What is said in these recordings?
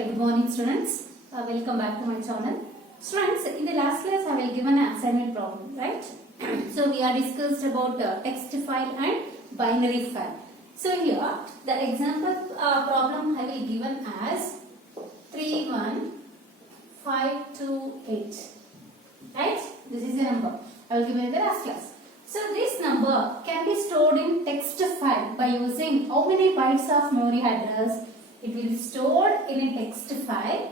Very good morning, students. Welcome back to my channel. Students, in the last class I will given an assignment problem, right? So we are discussed about text file and binary file. So here the example problem I will given as 31528. Right? This is the number I will give in the last class. So this number can be stored in text file by using how many bytes of memory address? It will be stored in a text file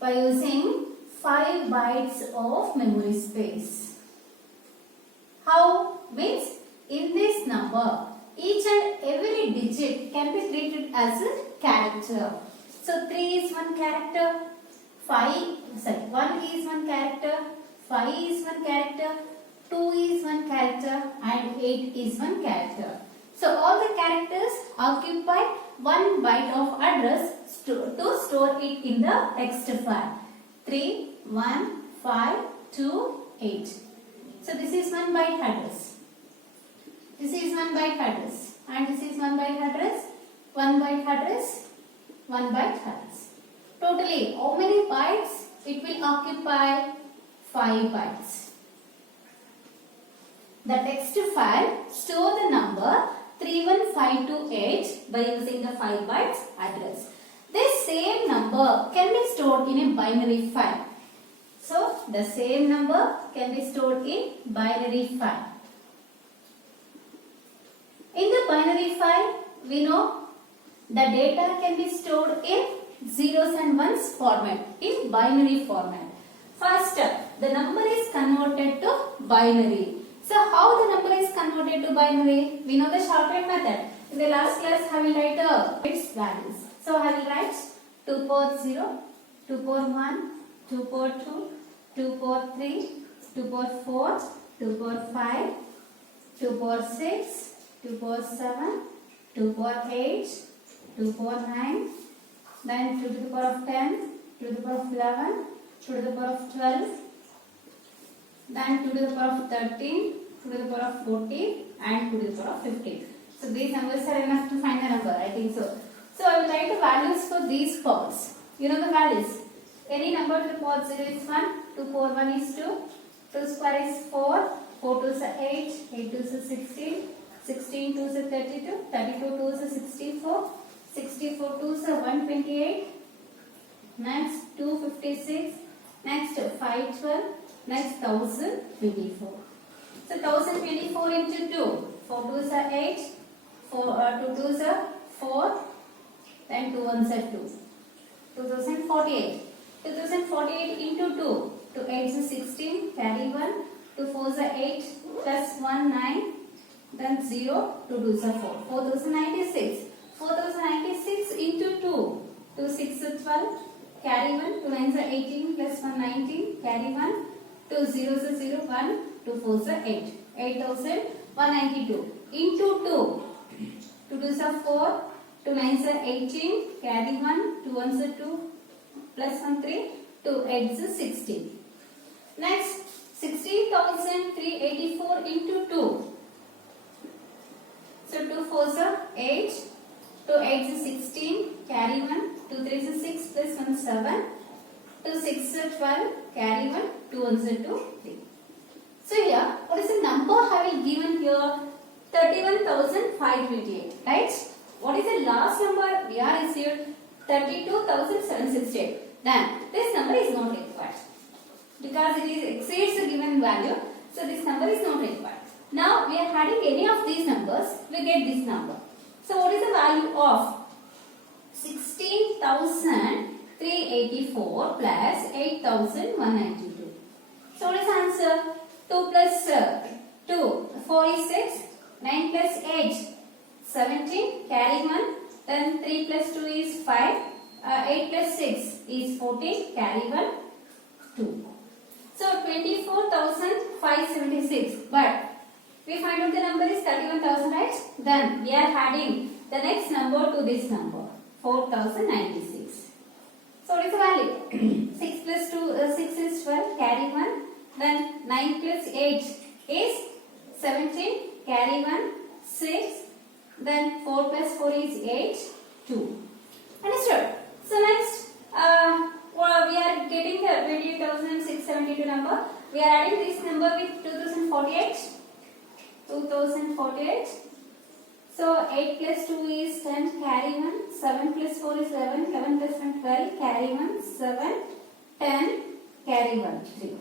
by using 5 bytes of memory space. How? Means in this number each and every digit can be treated as a character. So 3 is one character, 1 is one character, 5 is one character, 2 is one character and 8 is one character. So all the characters occupy 1 byte of address to store it in the text file. 3, 1, 5, 2, 8. So this is 1 byte address. This is 1 byte address. And this is 1 byte address. 1 byte address. 1 byte address. Totally, how many bytes? It will occupy 5 bytes. The text file store the number 31528 by using the 5 bytes address. This same number can be stored in a binary file. So the same number can be stored in binary file. In the binary file, we know the data can be stored in zeros and ones format, in binary format. First, the number is converted to binary. So how the number is converted to binary? We know the shortcut method. In the last class, I will write its values. So I will write 2 power 0, 2 power 1, 2 power 2, 2 power 3, 2 power 4, 2 power 5, 2 power 6, 2 power 7, 2 power 8, 2 power 9, then 2 to the power of 10, 2 to the power of 11, 2 to the power of 12, then 2 to the power of 13, 2 to the power of 14 and 2 to the power of 15. So these numbers are enough to find the number, I think so. So I will write the values for these powers. You know the values. Any number to the power 0 is 1, 2 power 1 is 2, 2 square is 4, 4 2s are 8, 8 2s are 16, 16 2s are 32, 32 2s are 64, 64 2s are 128, next 256, next 512, next 1024. So 1024 into 2, 4 2s are 8, 2 2s are 4, then 2 1s are 2. 2048. 2048 into 2, 2 8s are 16, carry 1, 2 4s are 8, plus 1 9, then 0, 2 2s are 4. 4096. 4096 into 2, 2 6 are 12, carry 1, 2 9s are 18, plus 1 19, carry 1, 2 0s are 0, 1, 2 4s are 8. 8192 into 2, 2 2s are 4, 2 9s are 18, carry 1, 2 1s are 2, plus 1 3, 2 8s are 16. Next, 16,384 into 2. So 2 4s are 8, 2 8s are 16, carry 1, 2 3s are 6, plus 1 7, 2 6s are 12, carry 1, 2 1s are 2, 3. So here, what is the number I will given here? 31,528, right? What is the last number we are received? 32,768. Then this number is not required because it exceeds the given value. So this number is not required. Now we are adding any of these numbers, we get this number. So what is the value of 16,384 plus 8,192? So what is the answer? 2 plus 2, 4 is 6, 9 plus 8, 17, carry 1, then 3 plus 2 is 5, 8 plus 6 is 14, carry 1, 2. So 24,576, but we find out the number is 31,000, right? Then we are adding the next number to this number, 4,096. So what is the value? 6 plus 2, 6 is 12, carry 1, then 9 plus 8 is 17, carry 1, 6, then 4 plus 4 is 8, 2. Understood? 2022 number. We are adding this number with 2048. 2048. So 8 plus 2 is 10, carry 1. 7 plus 4 is 11. 11 plus 1 12, carry 1. 7, 10, carry 1 3.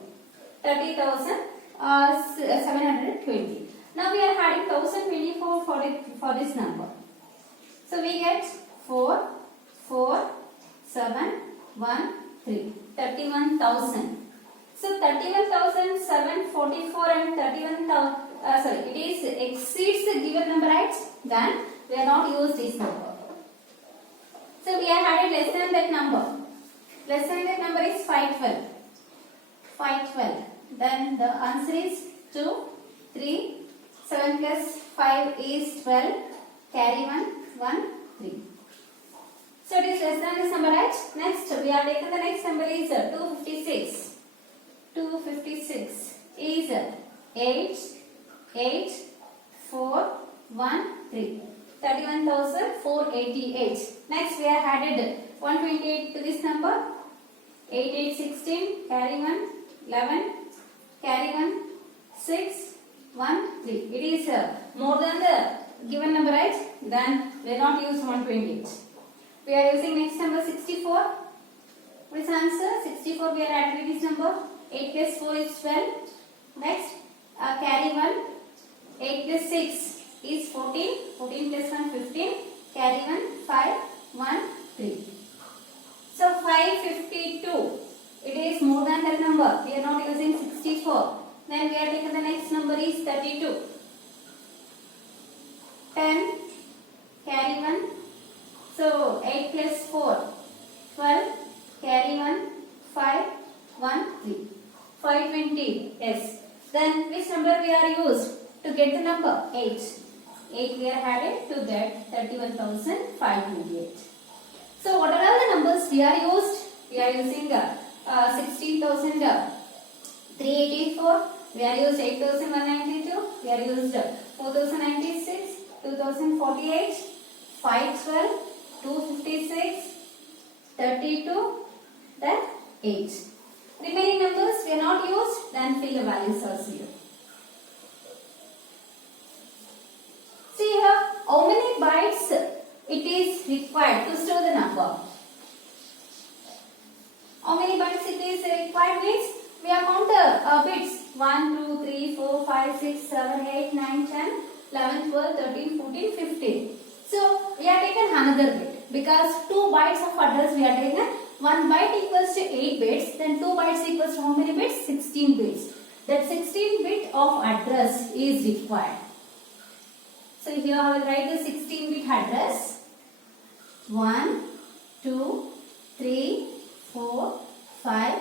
30,720. Now we are adding 1024 for this number. So we get 4, 4, 7, 1, 3. 31,000. So 31,744 and 31,000. It is exceeds the given number, right? Then we are not use this number. So we are added less than that number. Less than that number is 512. 512. Then the answer is 2, 3. 7 plus 5 is 12. Carry 1, 1, 3. So it is less than this number, right? Next, we are taking the next number is 256. 256 is 8, 8, 4, 1, 3. 31,488. Next, we are added 128 to this number. 8, 8, 16. Carry 1, 11. Carry 1, 6, 1, 3. It is more than the given number, right? Then we are not use 128. We are using next number 64. What is the answer? 64 we are adding this number. 8 plus 4 is 12. Next, carry 1. 8 plus 6 is 14. 14 plus 1 15. Carry 1 5, 1, 3. So 552. It is more than that number. We are not using 64. Then we are taking the next number is 32. 10. Carry 1. So 8 plus 4, 12. Carry 1, 5, 1, 3. 520. Yes. Then which number we are used to get the number? 8. 8 we are added to that 31,528. So what are all the numbers we are used? We are using 16,384. We are used 8,192. We are used 4,096. 2,048. 512. 256. 32. Then 8. Remaining numbers we are not used. Then fill the values are 0. See here, how many bytes it is required to store the number? How many bytes it is required means we are count the bits 1, 2, 3, 4, 5, 6, 7, 8, 9, 10, 11, 12, 13, 14, 15. So we are taken another bit because 2 bytes of address we are taken. 1 byte equals to 8 bits. Then 2 bytes equals to how many bits? 16 bits. That 16 bit of address is required. So here I will write the 16 bit address. 1, 2, 3, 4, 5,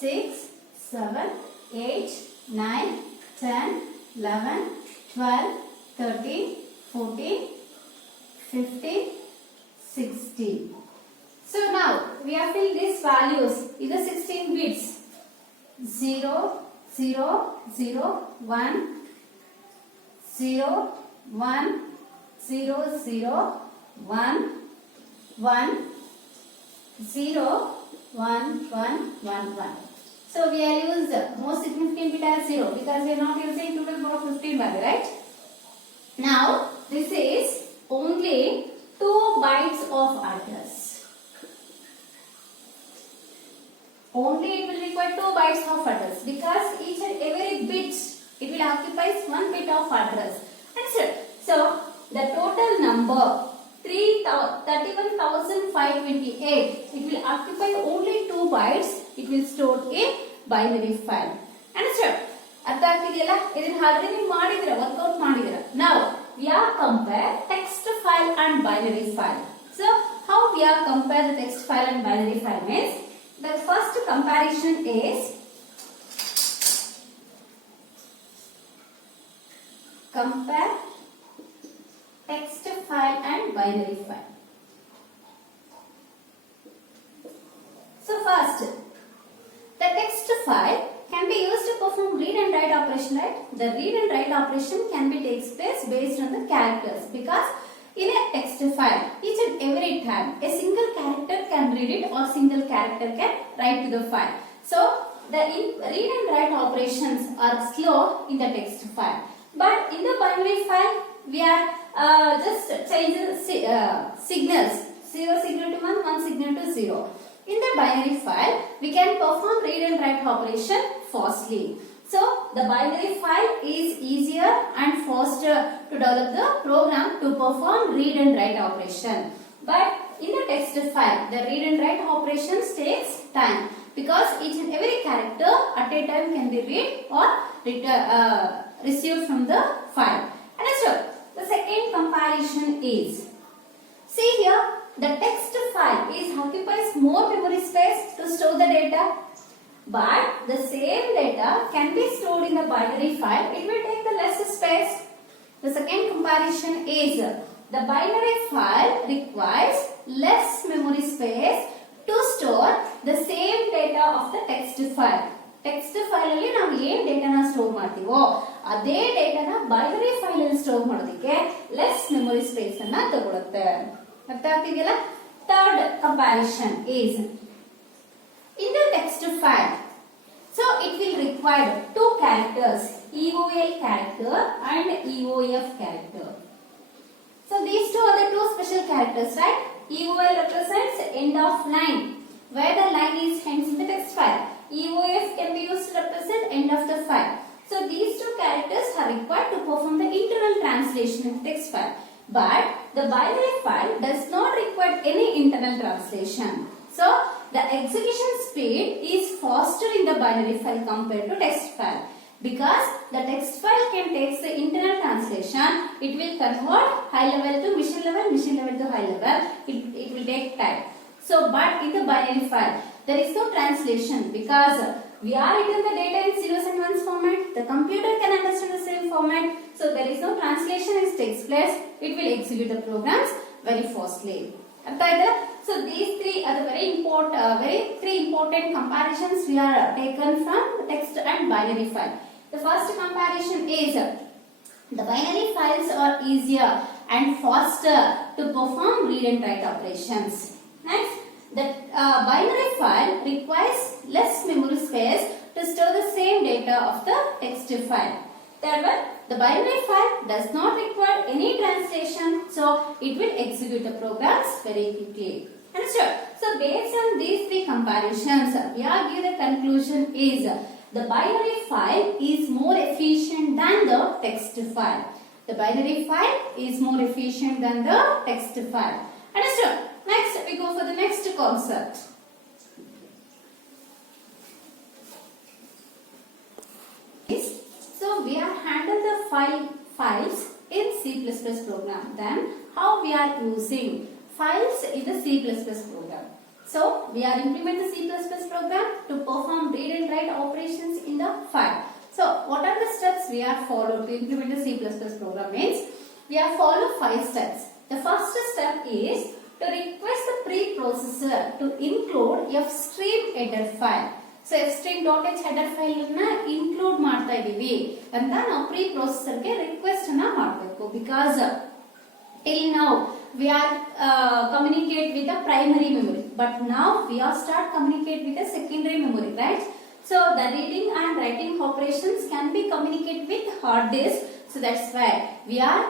6, 7, 8, 9, 10, 11, 12, 13, 14, 15, 16. So now we have filled these values in the 16 bits. 0, 0, 0, 1, 0, 1, 0, 0, 1, 1, 0, 1, 1, 1, 1. So we are used most significant bit as 0 because we are not using total power 15 value, right? Now this is only 2 bytes of address. Only it will require 2 bytes of address because each and every bit it will occupy 1 bit of address. Understood? So the total number 31,528 it will occupy only 2 bytes. It will store in binary file. Understood? ಅರ್ಥ ಆಗ್ತಿದೆಯಲ್ಲ ಇದನ್ನ already ನೀವು ಮಾಡಿದಿರ workout ಮಾಡಿದಿರ now we are compare text file and binary file. So how we are compare the text file and binary file means the first comparison is compare text file and binary file. So first the text file can be used to perform read and write operation, right? The read and write operation can be takes place based on the characters because in a text file each and every time a single character can read it or single character can write to the file. So the read and write operations are slow in the text file, but in the binary file we are just changing signals, 0 signal to 1, 1 signal to 0. In the binary file we can perform read and write operation fastly. So the binary file is easier and faster to develop the program to perform read and write operation. But in the text file, the read and write operations takes time, because each and every character at a time can be read or received from the file. Understood? The second comparison is, see here, the text file occupies more memory space to store the data. But the same data can be stored in the binary file. It will take the less space. The second comparison is, the binary file requires less memory space to store the same data of the text file. Text file ಅಲ್ಲಿ ನಾವು ಏನು ಡೇಟಾನ store ಮಾಡ್ತೀವೋ ಅದೇ ಡೇಟಾನ binary file ಅಲ್ಲಿ store ಮಾಡೋದಕ್ಕೆ less memory space ಅನ್ನ ತಗೊಳುತ್ತೆ. ಅರ್ಥ ಆಗ್ತಿದೆಯಲ್ಲ? Third comparison is, in the text file, so it will require two characters, EOL character and EOF character. So these two are the two special characters, right? EOL represents end of line, where the line is ends in the text file. EOF can be used to represent end of the file. So these two characters are required to perform the internal translation of text file. But the binary file does not require any internal translation. So the execution speed is faster in the binary file compared to text file, because the text file can take the internal translation. It will convert high level to machine level, machine level to high level. It will take time. So but in the binary file there is no translation, because we are writing the data in zeros and ones format. The computer can understand the same format. So there is no translation. It takes place. It will execute the programs very fastly. So these three are the very important comparisons we are taken from text and binary file. The first comparison is, the binary files are easier and faster to perform read and write operations. Next, the binary file requires less memory space to store the same data of the text file. Third one, the binary file does not require any translation, so it will execute the programs very quickly. Understood? So based on these three comparisons, we are given the conclusion is, the binary file is more efficient than the text file. The binary file is more efficient than the text file. Understood? Next, we go for the next concept. So we have handled the files in C++ program. Then how we are using files in the C++ program. So we are implement the C++ program to perform read and write operations in the file. So what are the steps we are followed to implement the C++ program? Means we have followed 5 steps. The first step is to request the preprocessor to include fstream header file. So fstream.h header file na include ಮಾಡ್ತಾ ಇದೀವಿ ಅಂತ ನಾವು preprocessor ಗೆ request ಅನ್ನ ಮಾಡಬೇಕು, because till now we are communicate with the primary memory, but now we are start communicate with the secondary memory, right? So the reading and writing operations can be communicate with hard disk. So that's why we are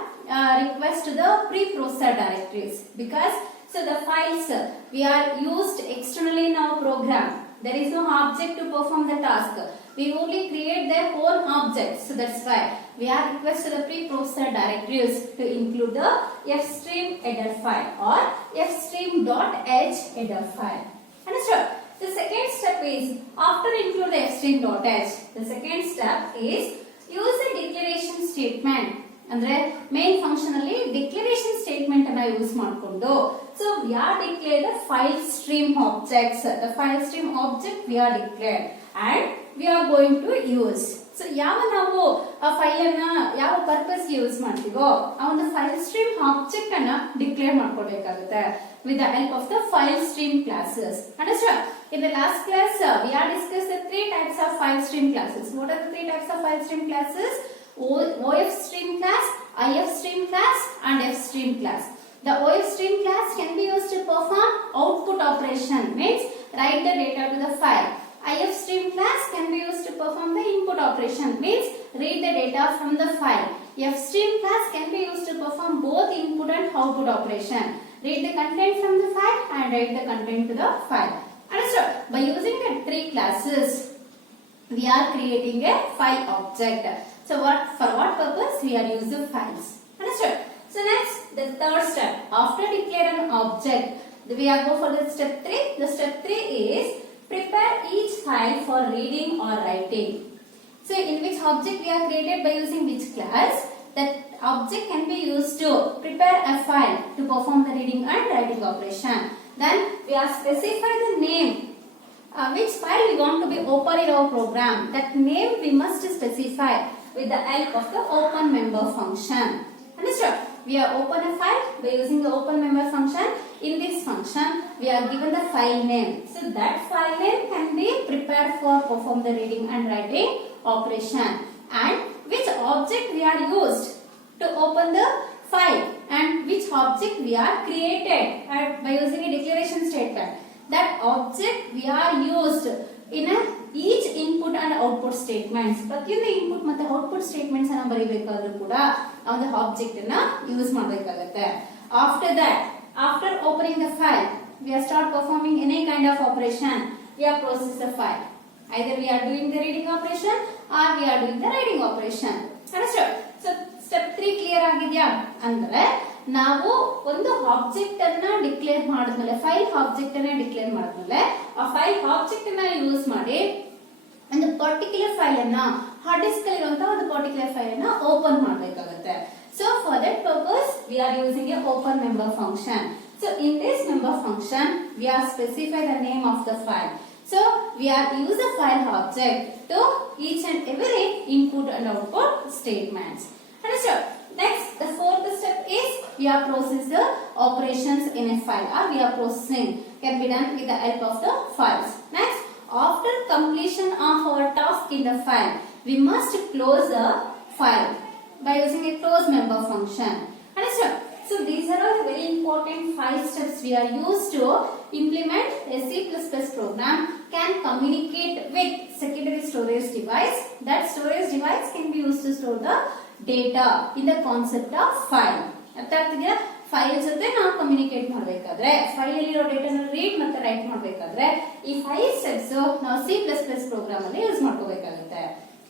request the preprocessor directories, because so the files we are used externally in our program. There is no object to perform the task. We only create their own objects. So that's why we are request the preprocessor directories to include the fstream header file or fstream.h header file. Understood? The second step is, after include the fstream.h, the second step is use the declaration statement. ಅಂದ್ರೆ main function ಅಲ್ಲಿ declaration statement ಅನ್ನ use ಮಾಡಿಕೊಂಡು, so we are declare the file stream objects. The file stream object we are declare and we are going to use. So ಯಾವ ನಾವು ಆ file ಅನ್ನ ಯಾವ purpose use ಮಾಡ್ತೀವೋ ಆ ಒಂದು ಫೈಲ್ ಸ್ಟ್ರೀಮ್ ಆಬ್ಜೆಕ್ಟ್ ಅನ್ನ declare ಮಾಡ್ಕೊಳ್ಬೇಕಾಗುತ್ತೆ with the help of the file stream classes. Understood? In the last class we are discussed the 3 types of file stream classes. What are the 3 types of file stream classes? OF stream class, IF stream class and F stream class. The OF stream class can be used to perform output operation, means write the data to the file. ifstream class can be used to perform the input operation, means read the data from the file. Fstream class can be used to perform both input and output operation. Read the content from the file and write the content to the file. Understood? By using the three classes, we are creating a file object. So for what purpose we are using files? Understood? So next, the third step. After declare an object, we are go for the step 3. The step 3 is prepare each file for reading or writing. So in which object we are created by using which class? That object can be used to prepare a file to perform the reading and writing operation. Then we are specify the name. Which file we want to be open in our program. That name we must specify with the help of the open member function. Understood? We are open a file by using the open member function. In this function, we are given the file name. So that file name can be prepared for perform the reading and writing operation. And which object we are used to open the file and which object we are created by using a declaration statement. That object we are used in each input and output statements. ಪ್ರತಿಯೊಂದು input ಮತ್ತು output statements ಅನ್ನು ಬರಿಬೇಕಾದರೂ ಕೂಡ ಒಂದು object ಅನ್ನು use ಮಾಡಬೇಕಾಗುತ್ತೆ. After that, after opening the file, we are start performing any kind of operation. We are process the file. Either we are doing the reading operation or we are doing the writing operation. Understood? So step 3 clear ಆಗಿದೆಯಾ ಅಂದ್ರೆ ನಾವು ಒಂದು object ಅನ್ನ declare ಮಾಡಿದ್ಮೇಲೆ file object ಅನ್ನ declare ಮಾಡಿದ್ಮೇಲೆ ಆ file object ಅನ್ನ ಯೂಸ್ ಮಾಡಿ ಒಂದು ಪರ್ಟಿಕ್ಯುಲರ್ ಫೈಲ್ ಅನ್ನ ಹಾರ್ಡ್ ಡಿಸ್ಕ್ ಅಲ್ಲಿ ಇರುವಂತಹ ಒಂದು ಪರ್ಟಿಕ್ಯುಲರ್ ಫೈಲ್ ಅನ್ನ ಓಪನ್ ಮಾಡಬೇಕಾಗುತ್ತೆ. So for that purpose we are using a open member function. So in this member function we are specify the name of the file. So we are use the file object to each and every input and output statements. Understood? Next, the fourth step is we are process the operations in a file or we are processing can be done with the help of the files. Next, after completion of our task in the file, we must close the file by using a close member function. Understood? So these are all the very important 5 steps we are used to implement a C++ program can communicate with secondary storage device. That storage device can be used to store the data in the concept of file. ಅರ್ಥ ಆಗ್ತಿದೆಯಾ? File ಜೊತೆ ನಾವು communicate ಮಾಡಬೇಕಾದ್ರೆ file ಅಲ್ಲಿರೋ ಡೇಟಾನ read ಮತ್ತೆ right ಮಾಡಬೇಕಾದ್ರೆ ಈ 5 steps ನಾವು C++ program ಅಲ್ಲಿ ಯೂಸ್ ಮಾಡ್ಕೋಬೇಕಾಗುತ್ತೆ.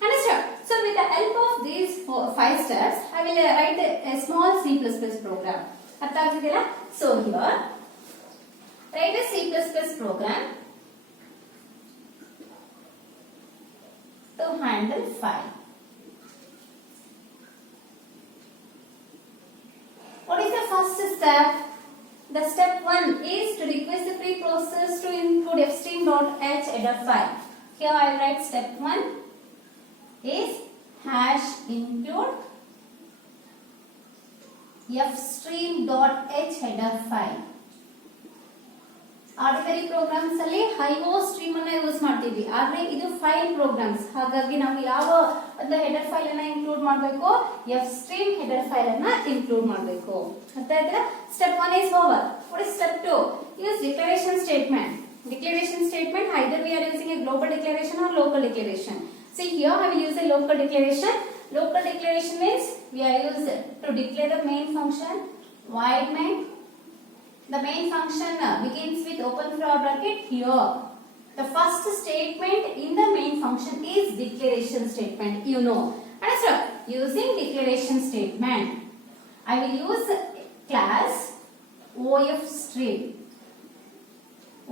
Understood? So with the help of these 5 steps, I will write a small C++ program. ಅರ್ಥ ಆಗ್ತಿದೆಯಾ? So here, write a C++ program to handle file. What is the first step? The step 1 is to request the preprocess to include fstream.h header file. Here I will write step 1 is hash include fstream.h header file. Ordinary programs ಅಲ್ಲಿ IO stream ಅನ್ನ use ಮಾಡ್ತೀವಿ, ಆದ್ರೆ ಇದು file programs. ಹಾಗಾಗಿ ನಾವು ಯಾವ ಒಂದು header file ಅನ್ನ ಇನ್ಕ್ಲೂಡ್ ಮಾಡಬೇಕು? fstream ಹೆಡರ್ ಫೈಲ್ ಅನ್ನ ಇನ್ಕ್ಲೂಡ್ ಮಾಡಬೇಕು. ಅರ್ಥ ಆಯ್ತಾ? Step 1 is over. What is step 2? Use declaration statement. Declaration statement, either we are using a global declaration or local declaration. See here I will use a local declaration. Local declaration means we are used to declare the main function void main. The main function begins with open bracket here. The first statement in the main function is declaration statement. You know. Understood? Using declaration statement, I will use class OFStream.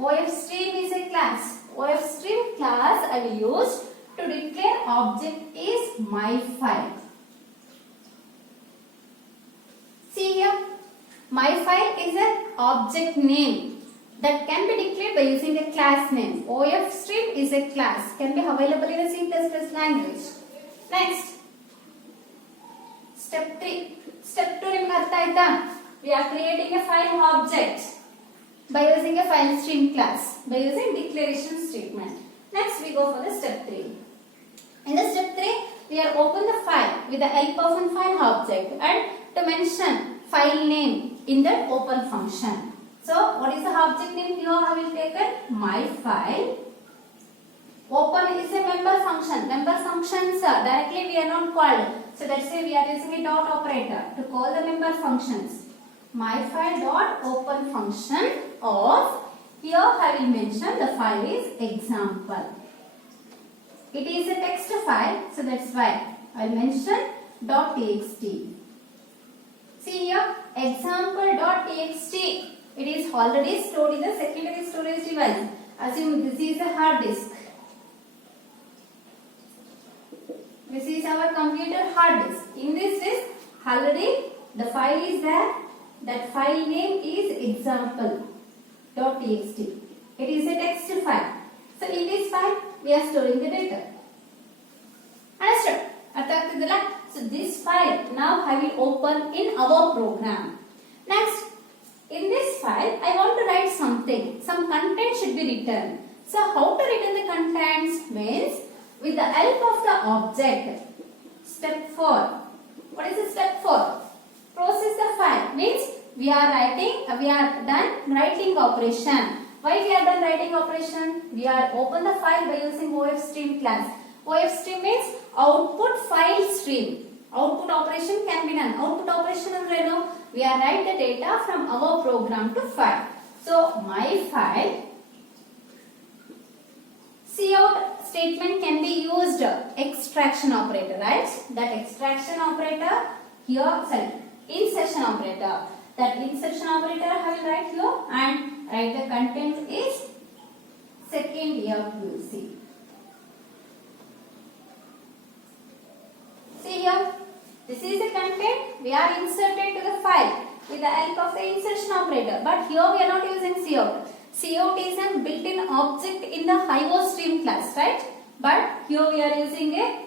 OFStream is a class. OFStream class I will use to declare object is my file. See here. My file is an object name that can be declared by using a class name. OFStream is a class, can be available in a C++ language. Next, step 3. Step 2 ನಿಮಗೆ ಅರ್ಥ ಆಯ್ತಾ? We are creating a file object by using a file stream class, by using declaration statement. Next, we go for the step 3. In the step 3, we are open the file with the help of a file object and to mention file name in that open function. So what is the object name here? I will take it my file Open is a member function. Member functions directly we are not called. So that's why we are using a dot operator to call the member functions. MyFile dot open function of, here I will mention the file is example. It is a text file, so that's why I will mention .txt. See here, example.txt. It is already stored in the secondary storage device. Assume this is a hard disk. This is our computer hard disk. In this disk, already the file is there. That file name is example.txt. It is a text file. So in this file, we are storing the data. Understood? So this file now I will open in our program. Next, in this file, I want to write something. Some content should be written. So how to written the contents means with the help of the object. Step 4. What is the step 4? Process the file means we are done writing operation. Why we are done writing operation? We are open the file by using OFStream class. OFStream means output file stream. Output operation can be done. Output operation is we are write the data from our program to file. So my file cout statement can be used extraction operator, right? That extraction operator here, insertion operator. That insertion operator I will write here and write the content is second year PUC. See here, this is the content we are inserted to the file with the help of the insertion operator. But here we are not using cout. Cout is a built-in object in the IOStream class, right? But here we are using a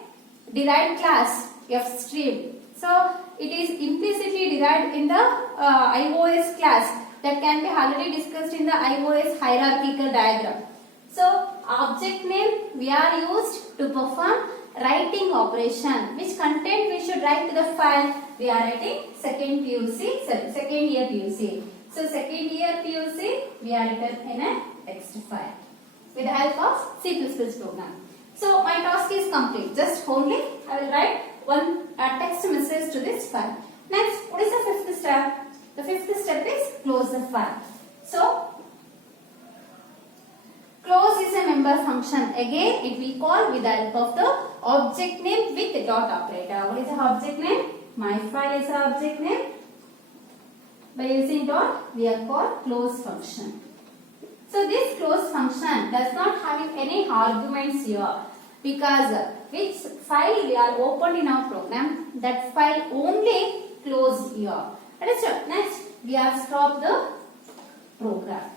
derived class FStream. So it is implicitly derived in the iOS class that can be already discussed in the iOS hierarchical diagram. So object name we are used to perform writing operation. Which content we should write to the file? We are writing second year PUC. So second year PUC we are written in a text file with the help of C++ program. So my task is complete. Just only I will write one text message to this file. Next, what is the fifth step? The fifth step is close the file. So close is a member function. Again, it will call with the help of the object name with the dot operator. What is the object name? My file is the object name. By using dot, we are called close function. So this close function does not have any arguments here because which file we are opened in our program, that file only closed here. Understood? Next, we have stopped the program.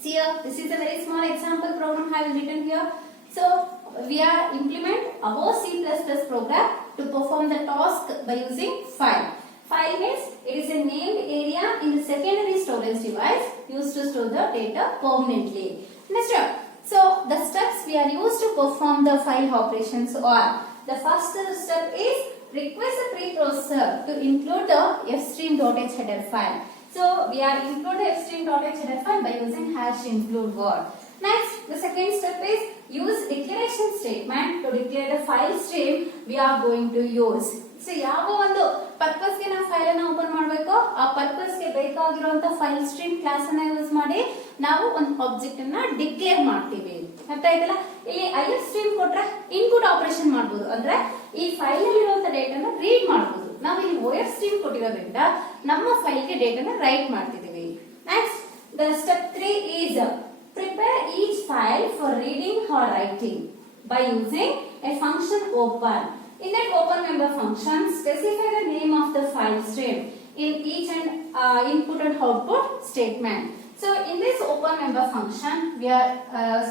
See here, this is a very small example program I have written here. So we are implement our C++ program to perform the task by using file. File means it is a named area in the secondary storage device used to store the data permanently. Understood? So the steps we are used to perform the file operations are, the first step is request the preprocessor to include the fstream.h header file. So we are include the fstream.h header file by using #include word. Next, the second step is use declaration statement to declare the file stream we are going to use. So ಯಾವ ಒಂದು purpose ಗೆ ನಾವು file ಅನ್ನು open ಮಾಡಬೇಕು, ಆ purpose ಗೆ ಬೇಕಾಗಿರುವಂತ file stream class ಅನ್ನು use ಮಾಡಿ ನಾವು ಒಂದು ಆಬ್ಜೆಕ್ಟ್ ಅನ್ನ ಡಿಕ್ಲೇರ್ ಮಾಡ್ತೀವಿ. ಅರ್ಥ ಆಯ್ತಲ್ಲ? ಇಲ್ಲಿ IOStream ಕೊಟ್ರೆ ಇನ್ಪುಟ್ ಆಪರೇಷನ್ ಮಾಡಬಹುದು, ಅಂದ್ರೆ ಈ ಫೈಲ್ ಅಲ್ಲಿ ಇರುವಂತ ಡೇಟಾನ ರೀಡ್ ಮಾಡಬಹುದು. ನಾವು ಇಲ್ಲಿ OFStream ಕೊಟ್ಟಿರೋದ್ರಿಂದ ನಮ್ಮ ಫೈಲ್ ಗೆ ಡೇಟಾನ ರೈಟ್ ಮಾಡ್ತಿದೀವಿ. Next, the step 3 is prepare each file for reading or writing by using a function open. In that open member function, specify the name of the file stream in each and input and output statement. So in this open member function, we are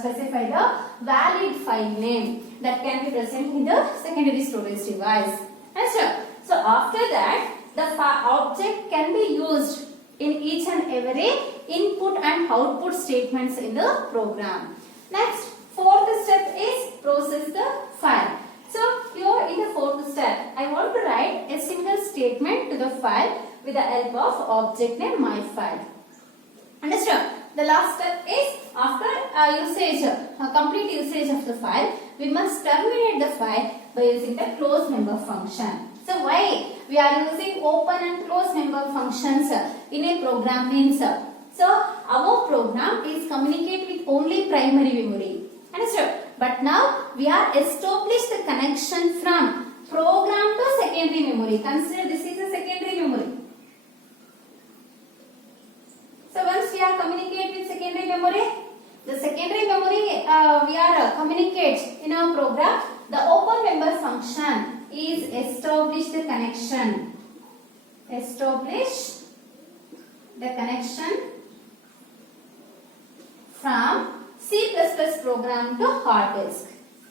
specify the valid file name that can be present in the secondary storage device. So after that, the object can be used in each and every input and output statements in the program. Next, fourth step is process the file. So here in the fourth step, I want to write a single statement to the file with the help of object name myfile. Understood? The last step is after complete usage of the file, we must terminate the file by using the close member function. So why we are using open and close member functions in a program means, so our program is communicate with only primary memory. Understood? But now we are established the connection from program to secondary memory. Consider this is a secondary memory. So once we are communicate with secondary memory, the secondary memory we are communicate in our program. The open member function is establish the connection. Establish the connection from C++ program to hard disk.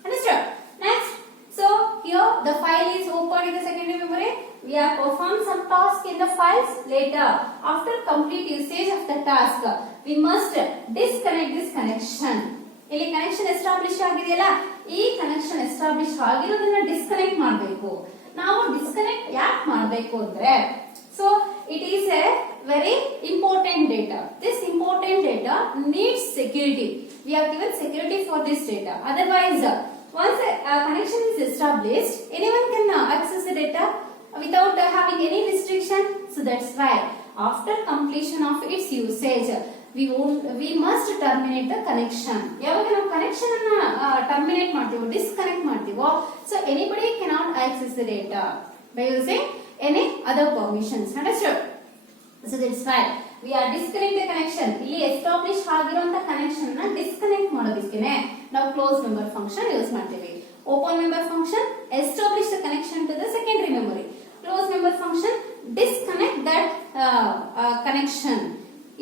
Understood? Next, so here the file is opened in the secondary memory. We have performed some task in the files. Later, after complete usage of the task, we must disconnect this connection. ಇಲ್ಲಿ connection establish ಆಗಿದೆಯಲ್ಲ, ಈ connection establish ಆಗಿರೋದನ್ನ disconnect ಮಾಡಬೇಕು. ನಾವು disconnect ಯಾಕೆ ಮಾಡಬೇಕು ಅಂದ್ರೆ, so it is a very important data. This important data needs security. We have given security for this data. Otherwise, once a connection is established, anyone can access the data without having any restriction. So that's why after completion of its usage, we must terminate the connection. ಯಾವಾಗ ನಾವು connection ಅನ್ನ terminate ಮಾಡ್ತೀವೋ, disconnect ಮಾಡ್ತೀವೋ, so anybody cannot access the data by using any other permissions. Understood? So that's why we are disconnect the connection. ಇಲ್ಲಿ establish ಆಗಿರುವಂತ connection ನ disconnect ಮಾಡೋದಕ್ಕೆ ನಾವು ಕ್ಲೋಸ್ ಮೆಂಬರ್ ಫಂಕ್ಷನ್ ಯೂಸ್ ಮಾಡ್ತೀವಿ. Open member function establish the connection to the secondary memory. Close member function disconnect that connection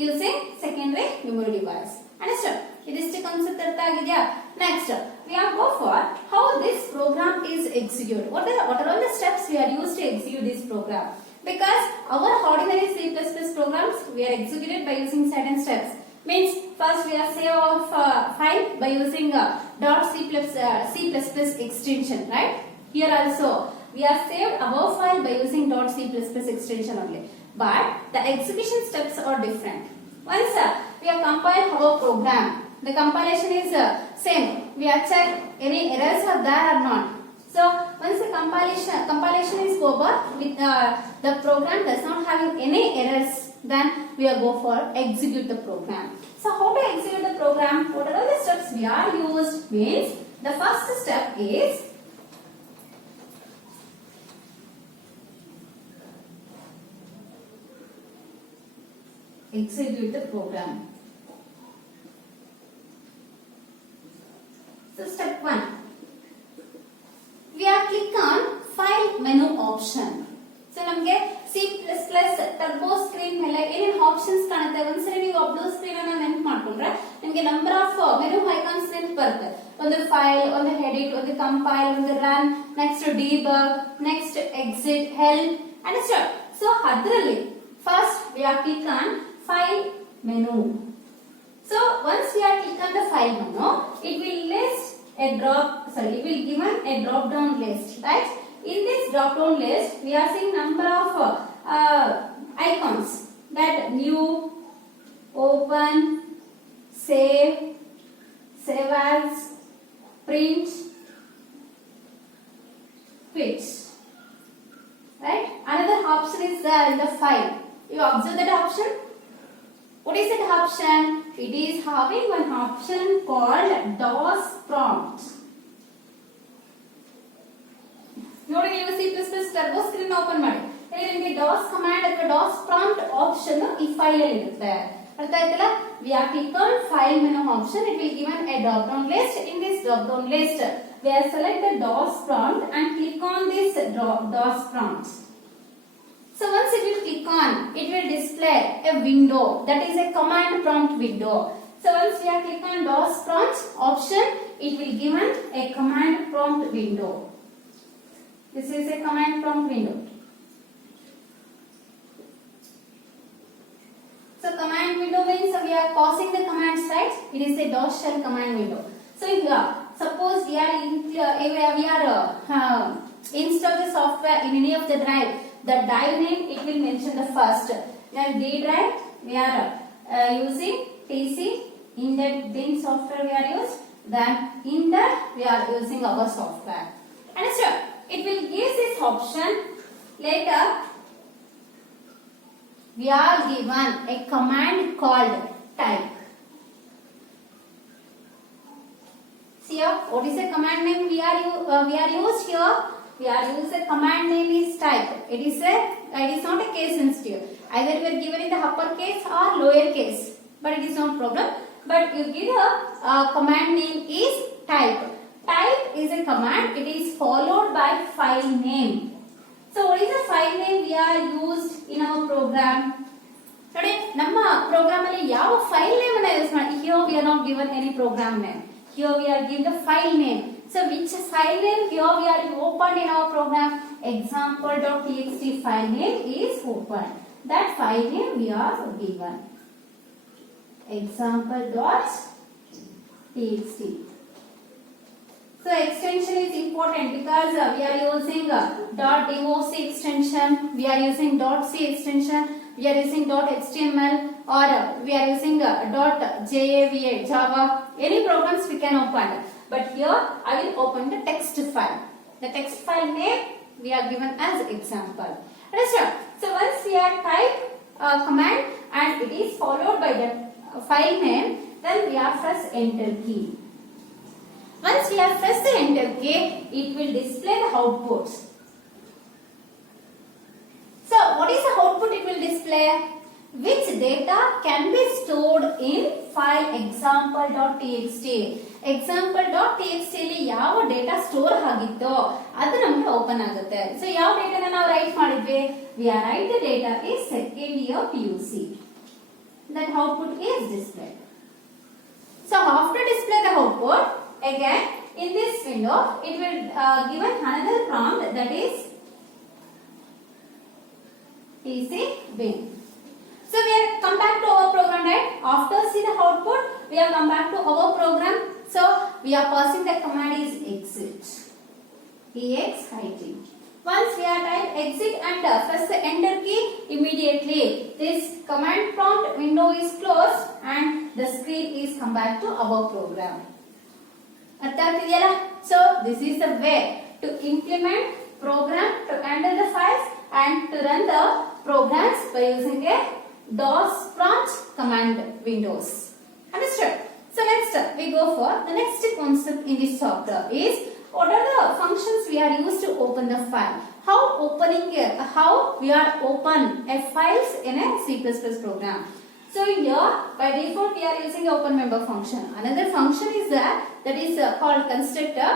using secondary memory device. Understood? This concept ಅರ್ಥ ಆಗಿದೆಯಾ? Next, we are go for how this program is executed. What are all the steps we are used to execute this program? Because our ordinary C++ programs we are executed by using certain steps. Means first we are save our file by using .c++ extension, right? Here also we are saved our file by using .c++ extension only. But the execution steps are different. Once we have compiled our program, the compilation is same. We have checked any errors are there or not. So once the compilation is over, with the program does not having any errors, then we are go for execute the program. So how to execute the program? What are all the steps we are used? Means the first step is execute the program. So step 1, we are click on file menu option. So ನಮಗೆ C++ turbo screen ಮೇಲೆ ಏನೇನು options ಕಾಣುತ್ತೆ, ಒಂದ್ಸರಿ ನೀವು blue screen ಅನ್ನ ನೆನಪು ಮಾಡ್ಕೊಂಡ್ರೆ ನಿಮಗೆ ನಂಬರ್ ಆಫ್ ಮೆನು ಐಕಾನ್ಸ್ ನೆನಪು ಬರುತ್ತೆ. ಒಂದು ಫೈಲ್, ಒಂದು ಎಡಿಟ್, ಒಂದು ಕಂಪೈಲ್, ಒಂದು run, next debug, next exit, help. Understand? So ಅದರಲ್ಲಿ first we are click on file menu. So once we are click on the file menu, it will given a drop down list, right? In this drop down list we are seeing number of icons, that new, open, save as, print, quit, right? Another option is there in the file. You observe that option? What is that option? It is having one option called DOS prompt. ನೋಡಿ, ನೀವು C++ turbo screen open ಮಾಡಿ, ಇಲ್ಲಿ ನಿಮಗೆ DOS command ಅಥವಾ DOS prompt option ಈ file ಅಲ್ಲಿ ಇರುತ್ತೆ. ಅರ್ಥ ಆಯ್ತಲ್ಲ? We have click on file menu option. It will given a drop down list. In this drop down list, we have select the DOS prompt and click on this DOS prompt. So once it will click on, it will display a window, that is a command prompt window. So once we are click on DOS prompt option, it will given a command prompt window. This is a command prompt window. So command window means we are passing the commands, right? It is a DOS shell command window. So here, suppose we are install the software in any of the drive. The drive name it will mention the first. Then D drive we are using TC in that bin software we are used, then in that we are using our software. Understood? It will give this option. Later we are given a command called type. See here, what is the command name we are used here? We are used a command name is type. It is not a case sensitive. Either we are given in the uppercase or lower case, but it is not problem. But you give a command name is type. Type is a command. It is followed by file name. So what is the file name we are used in our program? Today, ನಮ್ಮ program ಅಲ್ಲಿ ಯಾವ file name ಅನ್ನು use ಮಾಡಿ? Here we are not given any program name. Here we are given the file name. So which file name here we are opened in our program? Example.txt file name is opened. That file name we are given. Example.txt. So extension is important because we are using .doc extension, we are using .c extension, we are using .html, or we are using .java, Java. Any programs we can open. But here I will open the text file. The text file name we are given as example. Understand? So once we are type command and it is followed by the file name, then we are press enter key. Once we have pressed the enter key, it will display the outputs. So what is the output it will display? Which data can be stored in file example.txt. example.txt ಅಲ್ಲಿ ಯಾವ data store ಆಗಿತ್ತೋ ಅದು ನಮಗೆ open ಆಗುತ್ತೆ. So ಯಾವ ಡೇಟಾನ ನಾವು right ಮಾಡಿದ್ವಿ? We are write the data is second year PUC. That output is displayed. So after display the output, again in this window it will given another prompt, that is tc bin. So we have come back to our program, right? After see the output, we have come back to our program. So we are passing the command is exit. exit. Once we are type exit and press the enter key, immediately this command prompt window is closed and the screen is come back to our program. So this is the way to implement program to handle the files and to run the programs by using a DOS prompt command windows. Understood? So next we go for the next concept in this chapter is what are the functions we are used to open the file. How we are open a files in a C++ program. So here by default we are using open member function. Another function is that is called constructor.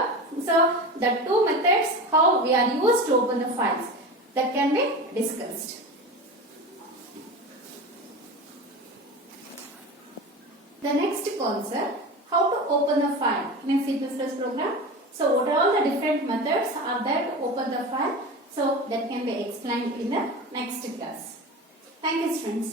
So the two methods how we are used to open the files that can be discussed. The next concept, how to open the file in a C++ program. So what are all the different methods are there to open the file? So that can be explained in the next class. Thank you, students.